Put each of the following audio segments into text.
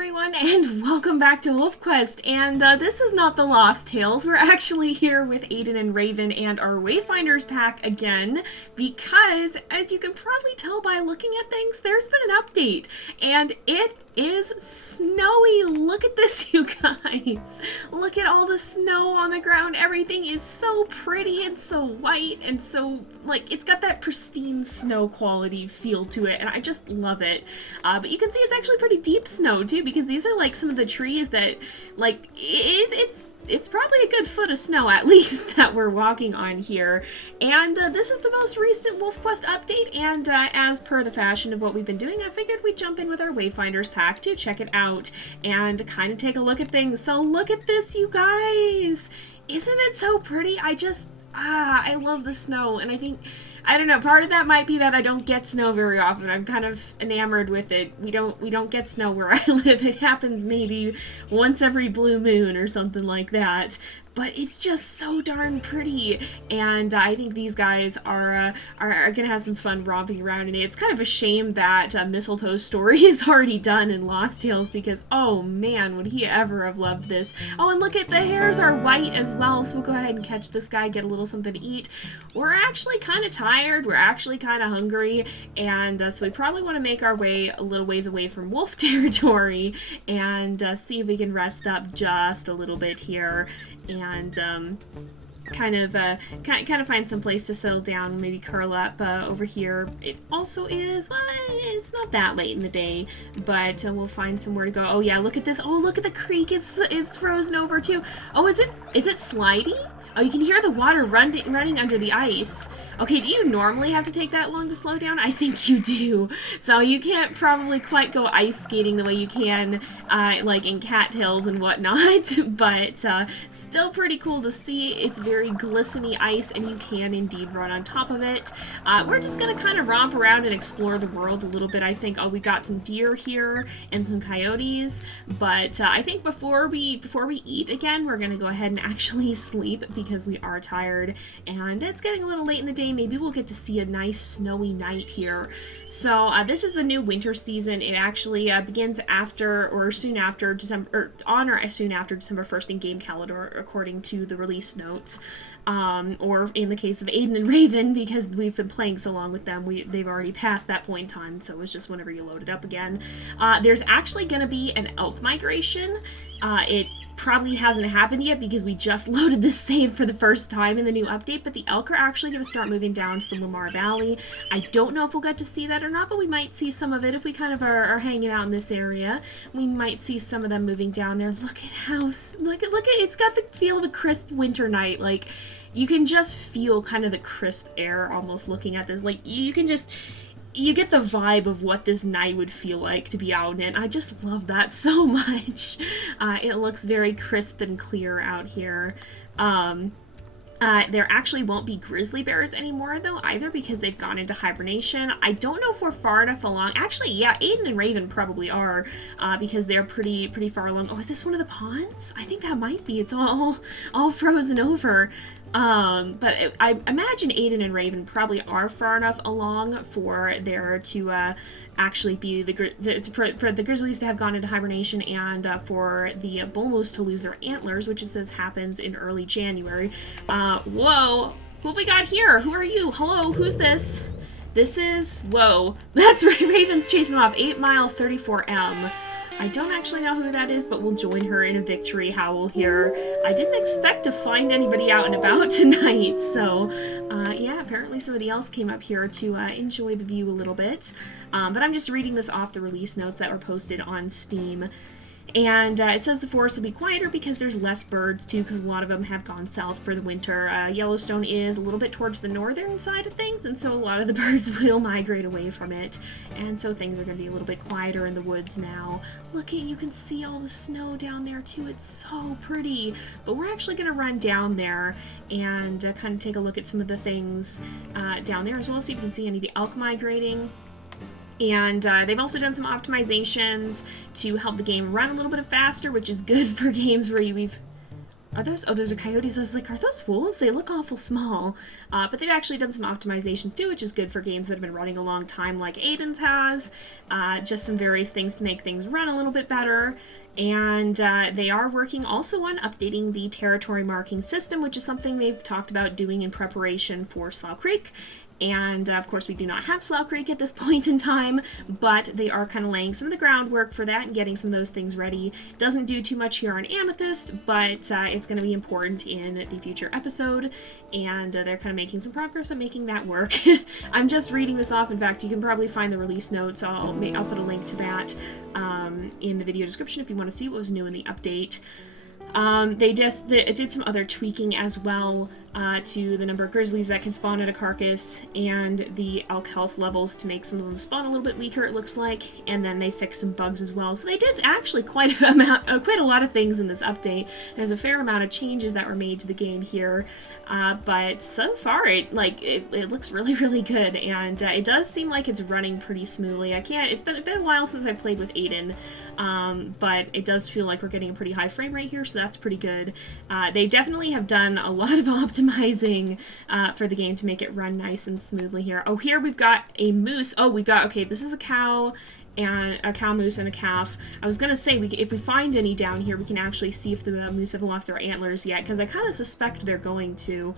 everyone, and welcome back to WolfQuest. And this is not the Lost Tales. We're actually here with Aden and Raven and our Wayfinders pack again, because as you can probably tell by looking at things, there's been an update, and it is snowy. Look at this, you guys. Look at all the snow on the ground. Everything is so pretty and so white and so, like, it's got that pristine snow quality feel to it, and I just love it. But you can see it's actually pretty deep snow too, because these are like some of the trees that, like, it's probably a good foot of snow at least that we're walking on here. And this is the most recent WolfQuest update, and as per the fashion of what we've been doing, I figured we'd jump in with our Wayfinders pack to check it out and kind of take a look at things. So look at this, you guys! Isn't it so pretty? I love the snow, and I don't know, part of that might be that I don't get snow very often. I'm kind of enamored with it. We don't get snow where I live. It happens maybe once every blue moon or something like that. But it's just so darn pretty, and I think these guys are gonna have some fun romping around in it. It's kind of a shame that Mistletoe's story is already done in Lost Tales, because oh man, would he ever have loved this. Oh, and look at the hairs are white as well, so we'll go ahead and catch this guy, get a little something to eat. We're actually kind of tired, we're actually kind of hungry, and so we probably want to make our way a little ways away from wolf territory and see if we can rest up just a little bit here. And kind of find some place to settle down, maybe curl up over here. It also is, well, it's not that late in the day, but we'll find somewhere to go. Oh yeah, look at this. Oh, look at the creek. It's frozen over too. Oh, is it sliding? Oh, you can hear the water running under the ice. Okay, do you normally have to take that long to slow down? I think you do. So you can't probably quite go ice skating the way you can, like in cattails and whatnot, but still pretty cool to see. It's very glistening ice, and you can indeed run on top of it. We're just gonna kind of romp around and explore the world a little bit, I think. Oh, we got some deer here and some coyotes, but I think before we eat again, we're gonna go ahead and actually sleep, because we are tired, and it's getting a little late in the day. Maybe we'll get to see a nice snowy night here. So this is the new winter season. It actually begins after or soon after December, or on or soon after December 1st in game calendar, according to the release notes. Or in the case of Aden and Raven, because we've been playing so long with them, they've already passed that point in time, so it's just whenever you load it up again. There's actually going to be an elk migration. It probably hasn't happened yet because we just loaded this save for the first time in the new update, but the elk are actually going to start moving down to the Lamar Valley. I don't know if we'll get to see that or not, but we might see some of it if we kind of are hanging out in this area. We might see some of them moving down there. Look at how, look at it's got the feel of a crisp winter night. Like, you can just feel kind of the crisp air almost looking at this. Like, you get the vibe of what this night would feel like to be out in it. I just love that so much. It looks very crisp and clear out here. There actually won't be grizzly bears anymore, though, either, because they've gone into hibernation. I don't know if we're far enough along. Actually, yeah, Aden and Raven probably are, because they're pretty far along. Oh, is this one of the ponds? I think that might be. It's all frozen over. But I imagine Aden and Raven probably are far enough along for there to actually be for the grizzlies to have gone into hibernation, and for the bull moose to lose their antlers, which it says happens in early January. Whoa, who have we got here? Who are you? Hello, who's this? This is, whoa, that's right, Raven's chasing off 8 Mile 34M. I don't actually know who that is, but we'll join her in a victory howl here. I didn't expect to find anybody out and about tonight, so yeah, apparently somebody else came up here to enjoy the view a little bit. But I'm just reading this off the release notes that were posted on Steam. And it says the forest will be quieter because there's less birds, too, because a lot of them have gone south for the winter. Yellowstone is a little bit towards the northern side of things, and so a lot of the birds will migrate away from it. And so things are going to be a little bit quieter in the woods now. Look, you can see all the snow down there, too. It's so pretty. But we're actually going to run down there and kind of take a look at some of the things down there as well, see if you can see any of the elk migrating. And they've also done some optimizations to help the game run a little bit faster, which is good for games where we've... Are those? Oh, those are coyotes. I was like, are those wolves? They look awful small. But they've actually done some optimizations too, which is good for games that have been running a long time, like Aden's has. Just some various things to make things run a little bit better. And they are working also on updating the territory marking system, which is something they've talked about doing in preparation for Slough Creek. And of course, we do not have Slough Creek at this point in time, but they are kind of laying some of the groundwork for that and getting some of those things ready. Doesn't do too much here on Amethyst, but it's going to be important in the future episode, and they're kind of making some progress on making that work. I'm just reading this off. In fact, you can probably find the release notes. I'll put a link to that in the video description if you want to see what was new in the update. They did some other tweaking as well to the number of grizzlies that can spawn at a carcass and the elk health levels to make some of them spawn a little bit weaker, it looks like, and then they fixed some bugs as well. So they did actually quite a lot of things in this update. There's a fair amount of changes that were made to the game here, but so far it looks really, really good, and it does seem like it's running pretty smoothly. It's been a while since I played with Aden, but it does feel like we're getting a pretty high frame rate here, so that's pretty good. They definitely have done a lot of optimizing for the game to make it run nice and smoothly here. Oh, here we've got a moose. Oh, okay, this is a cow, and a cow moose and a calf. I was gonna say, if we find any down here, we can actually see if the moose have lost their antlers yet, because I kind of suspect they're going to,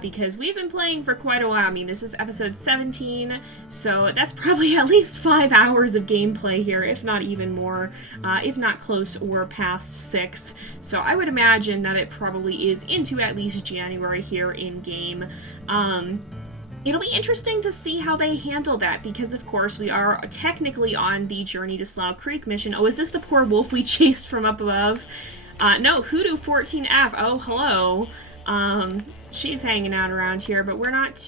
because we've been playing for quite a while. I mean, this is episode 17, so that's probably at least 5 hours of gameplay here, if not even more, if not close or past 6. So I would imagine that it probably is into at least January here in game. It'll be interesting to see how they handle that, because of course we are technically on the Journey to Slough Creek mission. Oh, is this the poor wolf we chased from up above? No, Hoodoo 14F. Oh, hello. She's hanging out around here, but we're not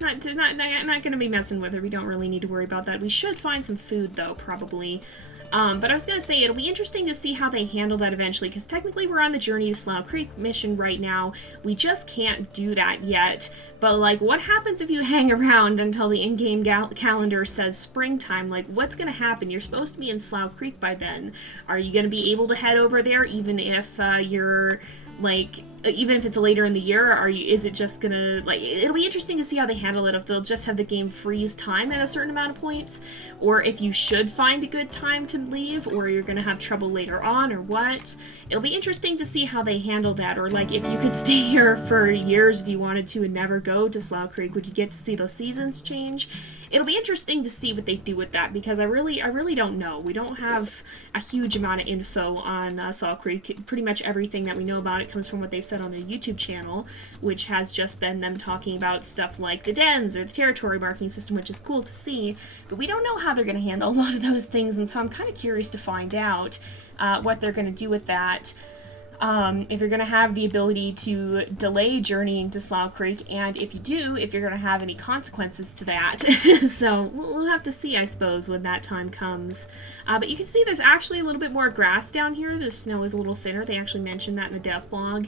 gonna be messing with her. We don't really need to worry about that. We should find some food though, probably. But I was going to say, it'll be interesting to see how they handle that eventually, because technically we're on the Journey to Slough Creek mission right now. We just can't do that yet. But, like, what happens if you hang around until the in-game calendar says springtime? Like, what's going to happen? You're supposed to be in Slough Creek by then. Are you going to be able to head over there even if even if it's later in the year? Is it just gonna, it'll be interesting to see how they handle it, if they'll just have the game freeze time at a certain amount of points, or if you should find a good time to leave, or you're gonna have trouble later on, or what. It'll be interesting to see how they handle that, or if you could stay here for years if you wanted to and never go to Slough Creek, would you get to see the seasons change? It'll be interesting to see what they do with that, because I really don't know. We don't have a huge amount of info on Slough Creek. Pretty much everything that we know about it comes from what they've said on their YouTube channel, which has just been them talking about stuff like the dens or the territory marking system, which is cool to see. But we don't know how they're going to handle a lot of those things, and so I'm kind of curious to find out what they're going to do with that. If you're going to have the ability to delay journeying to Slough Creek, and if you do, if you're going to have any consequences to that. So we'll have to see, I suppose, when that time comes. But you can see there's actually a little bit more grass down here. The snow is a little thinner. They actually mentioned that in the dev blog,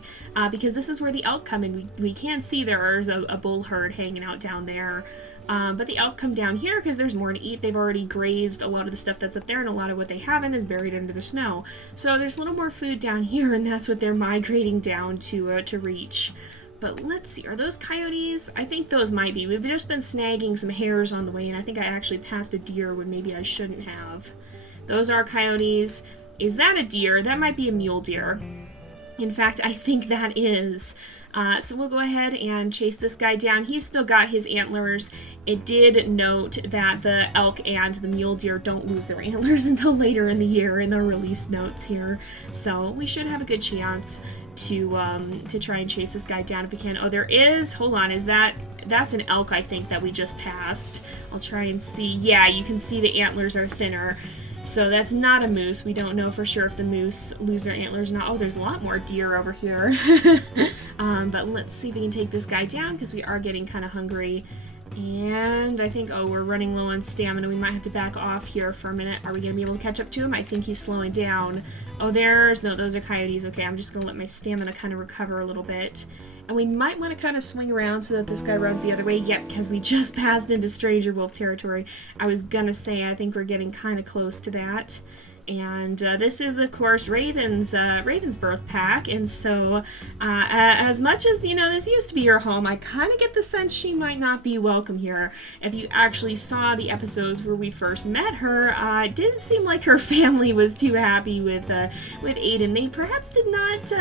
because this is where the elk come in. We can see there's a bull herd hanging out down there. But the elk come down here because there's more to eat. They've already grazed a lot of the stuff that's up there, and a lot of what they haven't is buried under the snow. So there's a little more food down here, and that's what they're migrating down to reach. But let's see, are those coyotes? I think those might be. We've just been snagging some hares on the way, and I think I actually passed a deer when maybe I shouldn't have. Those are coyotes. Is that a deer? That might be a mule deer. In fact, I think that is. So we'll go ahead and chase this guy down. He's still got his antlers. It did note that the elk and the mule deer don't lose their antlers until later in the year in the release notes here. So we should have a good chance to try and chase this guy down if we can. Oh, there is. Hold on. That's an elk, I think, that we just passed. I'll try and see. Yeah, you can see the antlers are thinner. So that's not a moose. We don't know for sure if the moose lose their antlers or not. Oh, there's a lot more deer over here. But let's see if we can take this guy down, because we are getting kind of hungry. And I think, oh, we're running low on stamina. We might have to back off here for a minute. Are we going to be able to catch up to him? I think he's slowing down. Oh, no, those are coyotes. Okay, I'm just going to let my stamina kind of recover a little bit. And we might want to kind of swing around so that this guy runs the other way. Yep, because we just passed into stranger wolf territory. I was going to say, I think we're getting kind of close to that. And this is, of course, Raven's birth pack, and so as much as, you know, this used to be your home, I kind of get the sense she might not be welcome here. If you actually saw the episodes where we first met her, it didn't seem like her family was too happy with Aden. They perhaps did not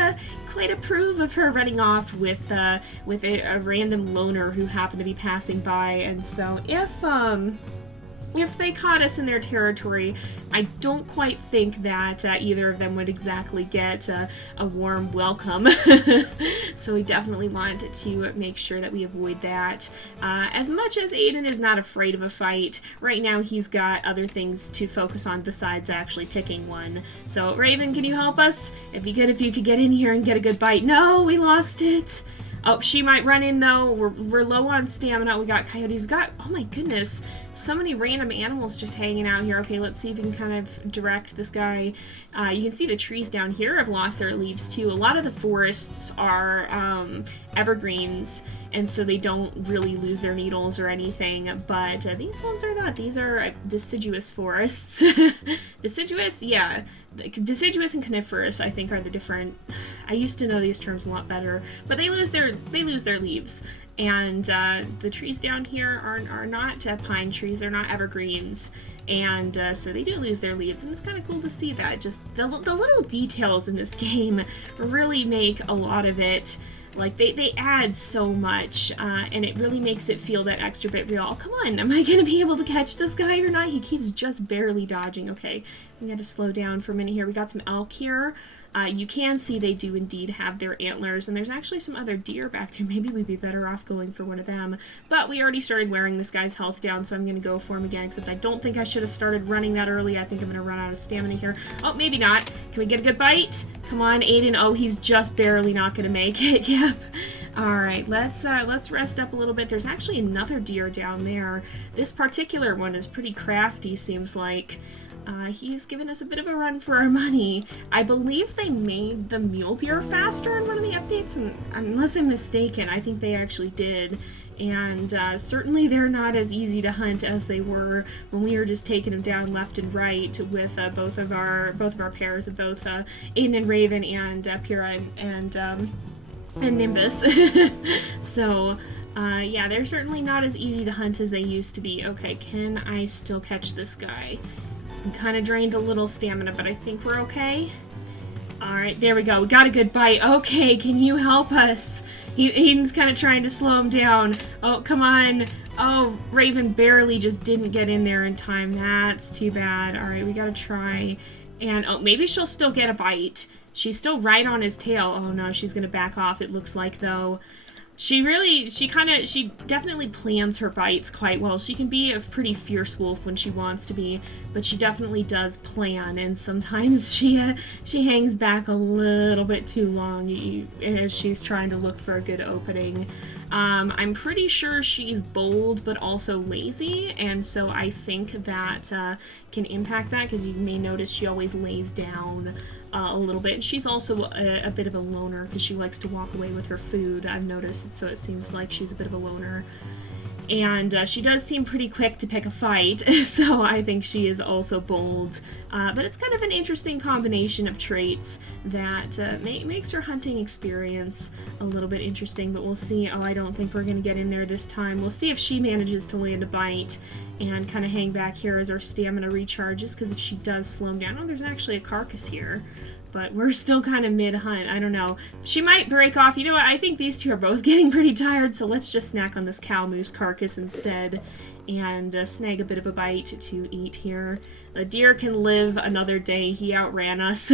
quite approve of her running off with a random loner who happened to be passing by, and so if they caught us in their territory, I don't quite think that either of them would exactly get a warm welcome. So we definitely want to make sure that we avoid that. As much as Aden is not afraid of a fight, right now he's got other things to focus on besides actually picking one. So Raven, can you help us? It'd be good if you could get in here and get a good bite. No, we lost it. Oh, she might run in though. We're low on stamina. We got coyotes. We got, oh my goodness, so many random animals just hanging out here. Okay, let's see if we can kind of direct this guy. You can see the trees down here have lost their leaves too. A lot of the forests are evergreens, and so they don't really lose their needles or anything, but these ones are not. These are deciduous forests. Deciduous? Yeah. Deciduous and coniferous, I think, are the different. I used to know these terms a lot better, but they lose their leaves, and the trees down here are not pine trees. They're not evergreens, and so they do lose their leaves, and it's kind of cool to see that. Just the little details in this game really make a lot of it. Like, they add so much, and it really makes it feel that extra bit real. Oh, come on, am I going to be able to catch this guy or not? He keeps just barely dodging. Okay, we got to slow down for a minute here. We got some elk here. You can see they do indeed have their antlers, and there's actually some other deer back there. Maybe we'd be better off going for one of them. But we already started wearing this guy's health down, so I'm going to go for him again, except I don't think I should have started running that early. I think I'm going to run out of stamina here. Oh, maybe not. Can we get a good bite? Come on, Aden. Oh, he's just barely not going to make it. Yep. All right, let's rest up a little bit. There's actually another deer down there. This particular one is pretty crafty, seems like. He's given us a bit of a run for our money. I believe they made the mule deer faster in one of the updates, and unless I'm mistaken, I think they actually did. And certainly they're not as easy to hunt as they were when we were just taking them down left and right with both of our pairs of both Aden and Raven and Pyrrha and Nimbus. So yeah, they're certainly not as easy to hunt as they used to be. Okay, can I still catch this guy? I'm kind of drained a little stamina, but I think we're okay. Alright, there we go. We got a good bite. Okay, can you help us? Aden's kind of trying to slow him down. Oh, come on. Oh, Raven barely just didn't get in there in time. That's too bad. Alright, we gotta try. And, oh, maybe she'll still get a bite. She's still right on his tail. Oh no, she's gonna back off, it looks like, though. She definitely plans her bites quite well. She can be a pretty fierce wolf when she wants to be, but she definitely does plan, and sometimes she hangs back a little bit too long as she's trying to look for a good opening. I'm pretty sure she's bold but also lazy, and so I think that can impact that, because you may notice she always lays down a little bit. She's also a bit of a loner because she likes to walk away with her food, I've noticed, so it seems like she's a bit of a loner. And she does seem pretty quick to pick a fight, so I think she is also bold. But it's kind of an interesting combination of traits that makes her hunting experience a little bit interesting, but we'll see. Oh, I don't think we're going to get in there this time. We'll see if she manages to land a bite and kind of hang back here as our stamina recharges, because if she does slow him down... Oh, there's actually a carcass here. But we're still kind of mid-hunt. I don't know. She might break off. You know what? I think these two are both getting pretty tired, so let's just snack on this cow moose carcass instead and snag a bit of a bite to eat here. The deer can live another day. He outran us.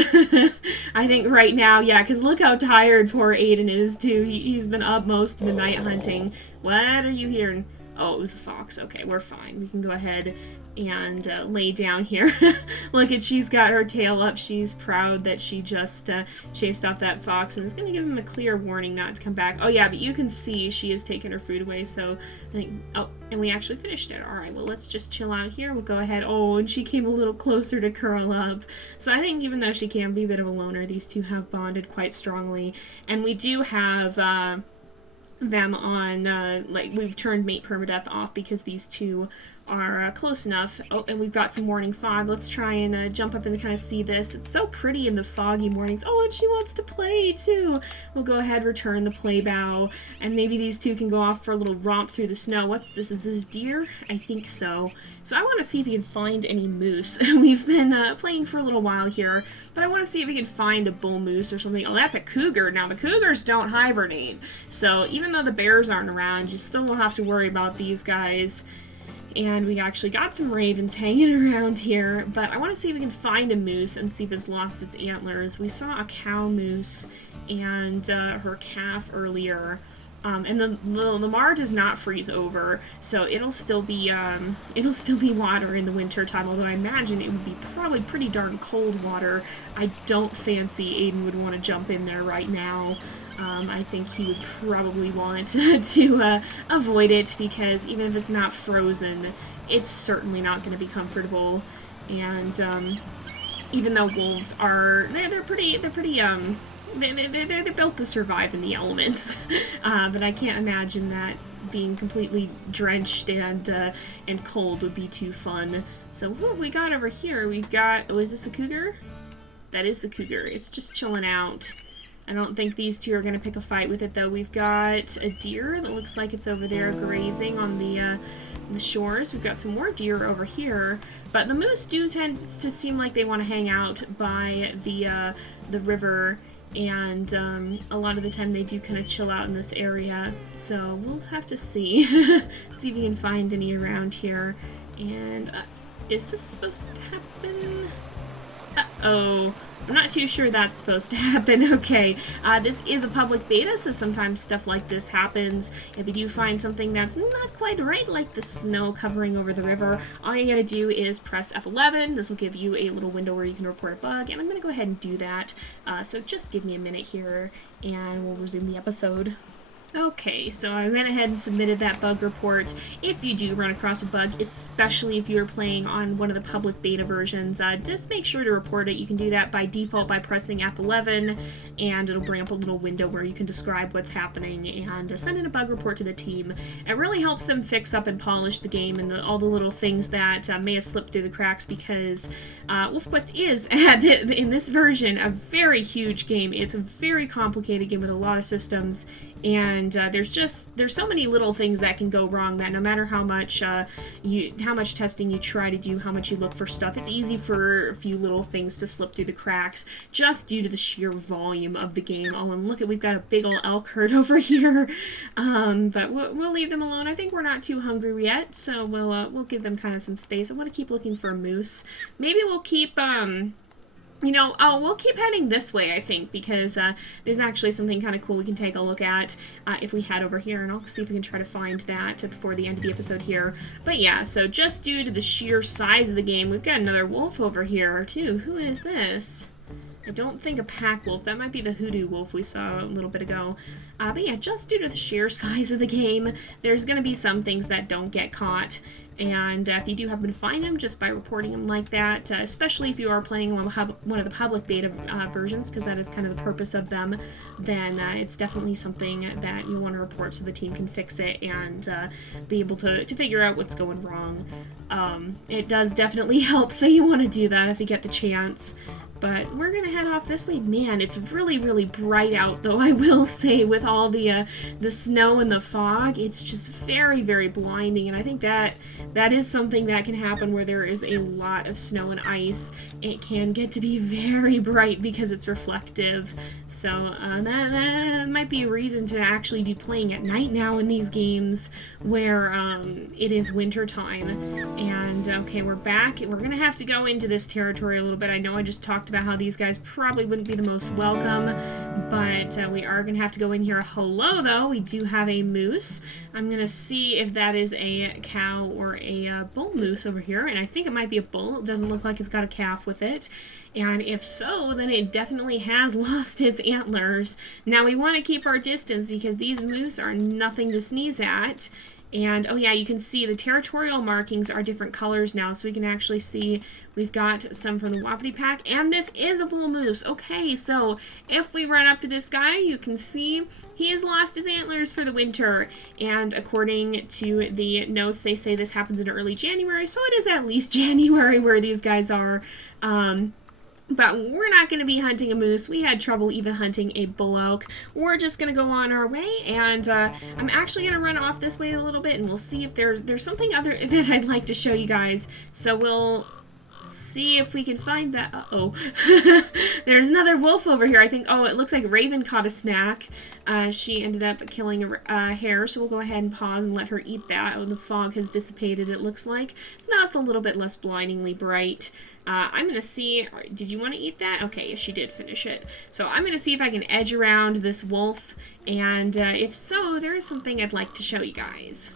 I think right now, yeah, because look how tired poor Aden is, too. He's been up most of the night hunting. What are you hearing? Oh, it was a fox. Okay, we're fine. We can go ahead and lay down here. Look at, she's got her tail up. She's proud that she just chased off that fox, and is going to give him a clear warning not to come back. Oh yeah, but you can see she has taken her food away, so I think... Oh, and we actually finished it. Alright, well, let's just chill out here. We'll go ahead. Oh, and she came a little closer to curl up. So I think even though she can be a bit of a loner, these two have bonded quite strongly. And we do have... them on, like, we've turned mate permadeath off because these two are close enough. Oh, and we've got some morning fog. Let's try and jump up and kind of see this. It's so pretty in the foggy mornings. Oh, and she wants to play too. We'll go ahead, return the play bow, and maybe these two can go off for a little romp through the snow. What's this? Is this deer? I think so. So I want to see if we can find any moose. We've been playing for a little while here, but I want to see if we can find a bull moose or something. Oh, that's a cougar. Now, the cougars don't hibernate, so even though the bears aren't around, you still will have to worry about these guys. And we actually got some ravens hanging around here, but I want to see if we can find a moose and see if it's lost its antlers. We saw a cow moose and her calf earlier, and the Lamar does not freeze over, so it'll still be water in the winter time. Although I imagine it would be probably pretty darn cold water. I don't fancy Aden would want to jump in there right now. I think he would probably want to avoid it, because even if it's not frozen, it's certainly not going to be comfortable. And even though wolves are they're built to survive in the elements, but I can't imagine that being completely drenched and cold would be too fun. So what have we got over here? We've got, oh, is this the cougar? That is the cougar. It's just chilling out. I don't think these two are going to pick a fight with it, though. We've got a deer that looks like it's over there grazing on the shores. We've got some more deer over here, but the moose do tend to seem like they want to hang out by the river, and a lot of the time they do kind of chill out in this area. So we'll have to see see if we can find any around here. And is this supposed to happen? Uh-oh. I'm not too sure that's supposed to happen. Okay, this is a public beta, so sometimes stuff like this happens. If you do find something that's not quite right, like the snow covering over the river, all you gotta do is press F11. This will give you a little window where you can report a bug, and I'm gonna go ahead and do that. So just give me a minute here, and we'll resume the episode. Okay, so I went ahead and submitted that bug report. If you do run across a bug, especially if you're playing on one of the public beta versions, just make sure to report it. You can do that by default by pressing F11, and it'll bring up a little window where you can describe what's happening and send in a bug report to the team. It really helps them fix up and polish the game and all the little things that may have slipped through the cracks, because WolfQuest is, in this version, a very huge game. It's a very complicated game with a lot of systems, and there's so many little things that can go wrong that no matter how much testing you try to do, how much you look for stuff, it's easy for a few little things to slip through the cracks just due to the sheer volume of the game. Oh, and look, we've got a big old elk herd over here, but we'll leave them alone. I think we're not too hungry yet, so we'll give them kind of some space. I want to keep looking for a moose. Maybe we'll keep we'll keep heading this way, I think, because there's actually something kind of cool we can take a look at if we head over here, and I'll see if we can try to find that before the end of the episode here. But yeah, so just due to the sheer size of the game, we've got another wolf over here, too. Who is this? I don't think a pack wolf. That might be the hoodoo wolf we saw a little bit ago. But yeah, just due to the sheer size of the game, there's going to be some things that don't get caught. And if you do happen to find them just by reporting them like that, especially if you are playing one of the public beta versions, because that is kind of the purpose of them, then it's definitely something that you want to report so the team can fix it and be able to figure out what's going wrong. It does definitely help, so you want to do that if you get the chance. But we're going to head off this way. Man, it's really, really bright out, though, I will say, with all the snow and the fog. It's just very, very blinding, and I think that is something that can happen where there is a lot of snow and ice. It can get to be very bright because it's reflective, so that might be a reason to actually be playing at night now in these games where it is winter time. And, okay, we're back. We're going to have to go into this territory a little bit. I know I just talked about how these guys probably wouldn't be the most welcome, but we are going to have to go in here. Hello, though. We do have a moose. I'm going to see if that is a cow or a bull moose over here, and I think it might be a bull. It doesn't look like it's got a calf with it. And if so, then it definitely has lost its antlers. Now we want to keep our distance because these moose are nothing to sneeze at. And, oh yeah, you can see the territorial markings are different colors now, so we can actually see we've got some from the Wapiti pack, and this is a bull moose. Okay, so if we run up to this guy, you can see he has lost his antlers for the winter, and according to the notes, they say this happens in early January, so it is at least January where these guys are. But we're not going to be hunting a moose. We had trouble even hunting a bull elk. We're just going to go on our way, and I'm actually going to run off this way a little bit, and we'll see if there's something other that I'd like to show you guys. So we'll see if we can find that. Uh-oh. There's another wolf over here, I think. Oh, it looks like Raven caught a snack. She ended up killing a hare, so we'll go ahead and pause and let her eat that. Oh, the fog has dissipated, it looks like. So now it's a little bit less blindingly bright. I'm going to see, did you want to eat that? Okay, yes, she did finish it. So I'm going to see if I can edge around this wolf, and if so, there is something I'd like to show you guys.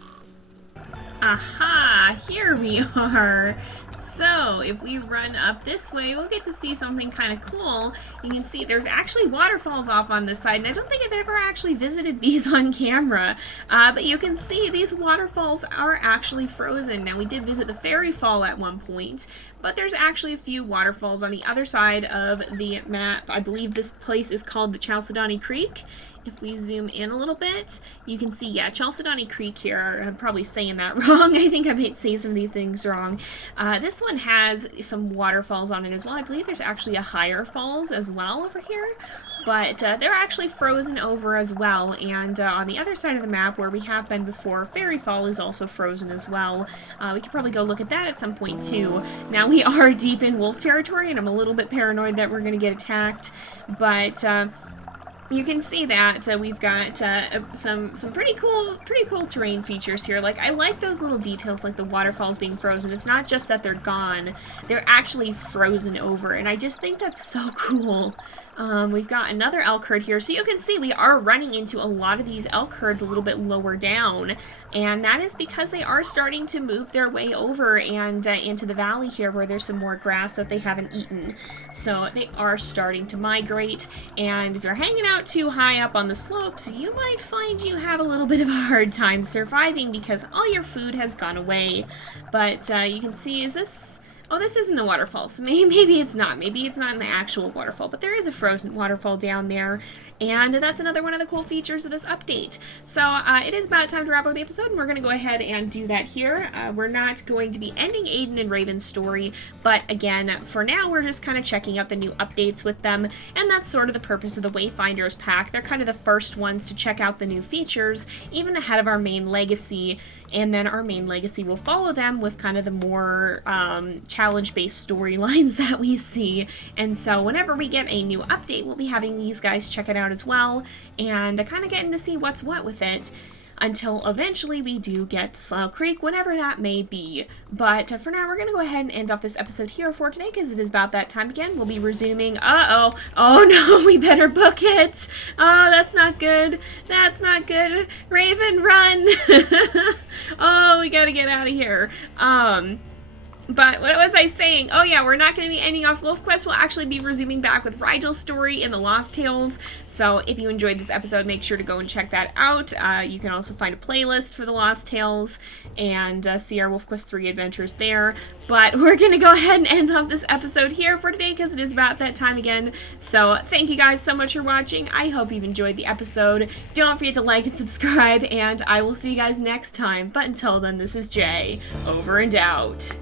Aha, here we are. So if we run up this way, we'll get to see something kind of cool. You can see there's actually waterfalls off on this side, and I don't think I've ever actually visited these on camera. But you can see these waterfalls are actually frozen. Now we did visit the fairy fall at one point, but there's actually a few waterfalls on the other side of the map. I believe this place is called the Chalcedony Creek. If we zoom in a little bit, you can see, yeah, Chalcedony Creek here. I'm probably saying that wrong. I think I might say some of these things wrong. This one has some waterfalls on it as well. I believe there's actually a higher falls as well over here. But they're actually frozen over as well, and on the other side of the map where we have been before, Fairy Fall is also frozen as well. We could probably go look at that at some point too. Now we are deep in wolf territory, and I'm a little bit paranoid that we're going to get attacked, but you can see that we've got some pretty cool terrain features here. Like, I like those little details, like the waterfalls being frozen. It's not just that they're gone, they're actually frozen over, and I just think that's so cool. We've got another elk herd here, so you can see we are running into a lot of these elk herds a little bit lower down, and that is because they are starting to move their way over and into the valley here where there's some more grass that they haven't eaten. So they are starting to migrate, and if you're hanging out too high up on the slopes, you might find you have a little bit of a hard time surviving because all your food has gone away. But you can see, is this... Oh, this isn't a waterfall, so maybe it's not. Maybe it's not in the actual waterfall, but there is a frozen waterfall down there, and that's another one of the cool features of this update. So it is about time to wrap up the episode, and we're going to go ahead and do that here. We're not going to be ending Aden and Raven's story, but again, for now, we're just kind of checking out the new updates with them, and that's sort of the purpose of the Wayfinders pack. They're kind of the first ones to check out the new features, even ahead of our main legacy, and then our main legacy will follow them with kind of the more challenge-based storylines that we see. And so whenever we get a new update, we'll be having these guys check it out as well, and kind of getting to see what's what with it, until eventually we do get to Slough Creek, whenever that may be. But for now, we're going to go ahead and end off this episode here for today, because it is about that time again. We'll be resuming... Uh-oh. Oh, no, we better book it. Oh, that's not good. That's not good. Raven, run. Oh, we got to get out of here. But what was I saying? Oh yeah, we're not going to be ending off WolfQuest. We'll actually be resuming back with Rigel's story in the Lost Tales. So if you enjoyed this episode, make sure to go and check that out. You can also find a playlist for the Lost Tales and see our WolfQuest 3 adventures there. But we're going to go ahead and end off this episode here for today because it is about that time again. So thank you guys so much for watching. I hope you've enjoyed the episode. Don't forget to like and subscribe, and I will see you guys next time. But until then, this is Jay, over and out.